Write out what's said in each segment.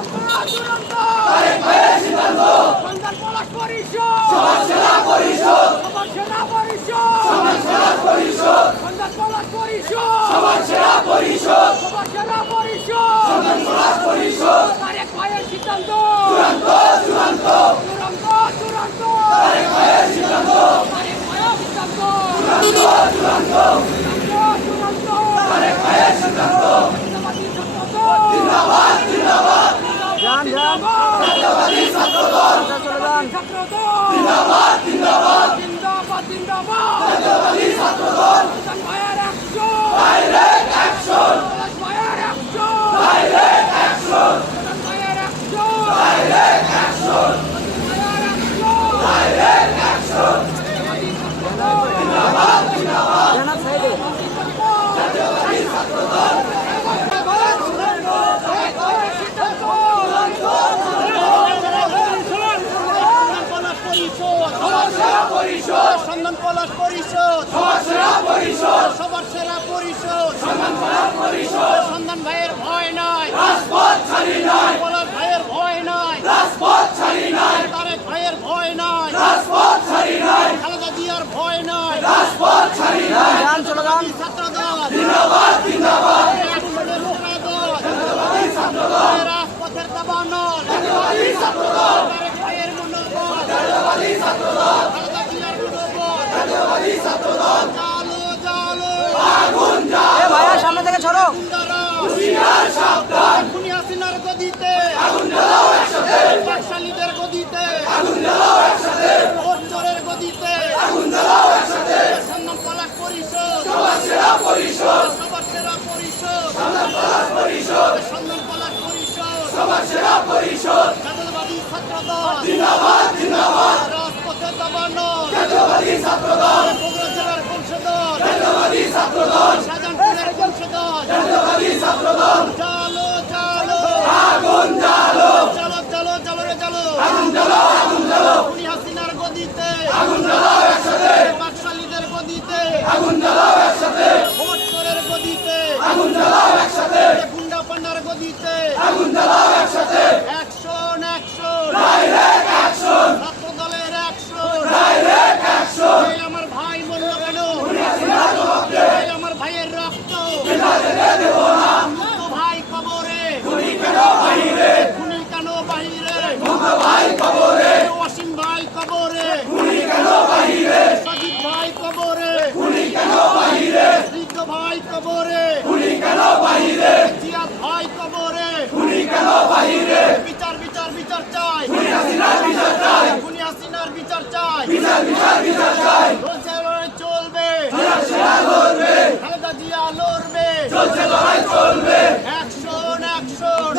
পরিষদ পরিষদ পরিষদ সন্ধান পলাশ পরিষদ সেনা পরিষদ সেনা পরিষদ তারেক ভাইয়ের সিদ্ধান্ত চূড়ান্ত চূড়ান্ত চূড়ান্ত চূড়ান্ত তারেক ভাইয়ের সিদ্ধান্ত তারেক ভাইয়ের সিদ্ধান্ত চূড়ান্ত চূড়ান্ত চূড়ান্ত চূড়ান্ত তারেক ভাইয়ের সিদ্ধান্ত জিন্দাবাদ জিন্দাবাদ যান যান জিন্দাবাদ ছাত্রদল চলে যান জিন্দাবাদ জিন্দাবাদ জিন্দাবাদ জিন্দাবাদ জাতীয়বাদী ছাত্রদল হাসান ভাইয়ের অ্যাকশন ডাইরেক্ট অ্যাকশন ভাইয়ের অ্যাকশন ডাইরেক্ট অ্যাকশন হাসান ভাইয়ের অ্যাকশন ডাইরেক্ট অ্যাকশন ভাইয়ের অ্যাকশন ডাইরেক্ট অ্যাকশন জিন্দাবাদ জিন্দাবাদ জানাব সাইডে পরিষদ সন্ধান পলাশ পরিষদ সমাজসেবা পরিষদ সবার সেরা পরিষদ সন্ধান পরিষদ সন্ধান ভাইয়ের ভয় নাই রাজপথ ছাড়ি নাই পলাশ ভাইয়ের ভয় নাই রাজপথ ছাড়ি নাই তারেক ভাইয়ের ভয় নাই রাজপথ ছাড়ি নাই খালেদা জিয়ার ভয় নাই রাজপথ ছাড়ি নাই যান চলে যান ছাত্র দল জিন্দাবাদ জিন্দাবাদ রাজপথের লোকরা দল রাজপথের দাবানল জাতীয়বাদী ছাত্রদল তারেক ভাইয়ের মনোবল জাতীয়বাদী ছাত্রদল খালেদা জিয়ার মনোবল জাতীয়বাদী ছাত্রদল জালো জালো আগুন যা এ ভাইয়া সামনে থেকে ছড়ো গুন্ডারা হুশিয়ার সাবধান খুনি হাসিনার গদিতে। আগুন জ্বালাও একসাথে। পাকশালীদের গদিতে। আগুন জ্বালাও একসাথে। ভোটচোরের গদিতে। আগুন জ্বালাও একসাথে। সন্ধান পলাশ পরিষদ। সমাজসেবা পরিষদ। সবার সেরা পরিষদ। সন্ধান পলাশ পরিষদ। সন্ধান পলাশ পরিষদ। সমাজসেবা পরিষদ। জাতীয়বাদী ছাত্র দল জিন্দাবাদ জিন্দাবাদ। রাজপথের দাবানল। জাতীয়বাদী ছাত্রদল। বগুড়া জেলার জাতীয়বাদী ছাত্রদল শাহজাহানপুরের পরিষদল জাতীয়বাদী ছাত্রদল চালো চালো আগুন জ্বালো চালো চালো চালো রে চালো আগুন জ্বালাও আগুন জ্বালাও খুনি হাসিনার গদিতে আগুন জ্বালাও একসাথে পাকশালীদের গদিতে আগুন জ্বালাও একসাথে ভোটচোরের গদিতে আগুন জ্বালাও একসাথে গুন্ডা গদিতে আগুন জ্বালাও একসাথে। Action action. Direct action. ছাত্র দলের অ্যাকশন। Direct action. এই আমার ভাই বলল কেন? আমার ভাইয়ের রক্ত মুক্ত ভাই কবরে খুনি কেন বাহিরে খুনি কেন বাহিরে মুক্ত ভাই কবরে অসীম ভাই কবরে খুনি কেন বাহিরে সজিত ভাই কবরে খুনি কেন বাহিরে ঋদ্ধ ভাই কবরে খুনি কেন বাহিরে জিয়াদ ভাই কবরে খুনি কেন বাহিরে বিচার বিচার চাই। খুনি হাসিনার চলবে। খালেদা জিয়া লড়বে। Action action.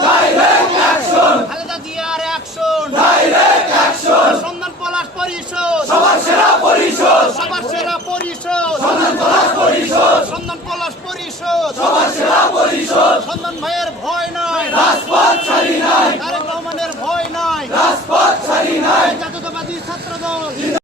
খালেদা জিয়ার অ্যাকশন। সন্ধান পলাশ পরিষদ। সবার সেরা পরিষদ। সবার সেরা পরিষদ। সন্ধান পরিষদ সন্ধান পলাশ পরিষদ ভয় নাই রাজপথ ছাড়ি নাই তারেক রহমানের ভয় নাই রাজপথ ছাড়ি নাই। জাতীয়তাবাদী ছাত্র দল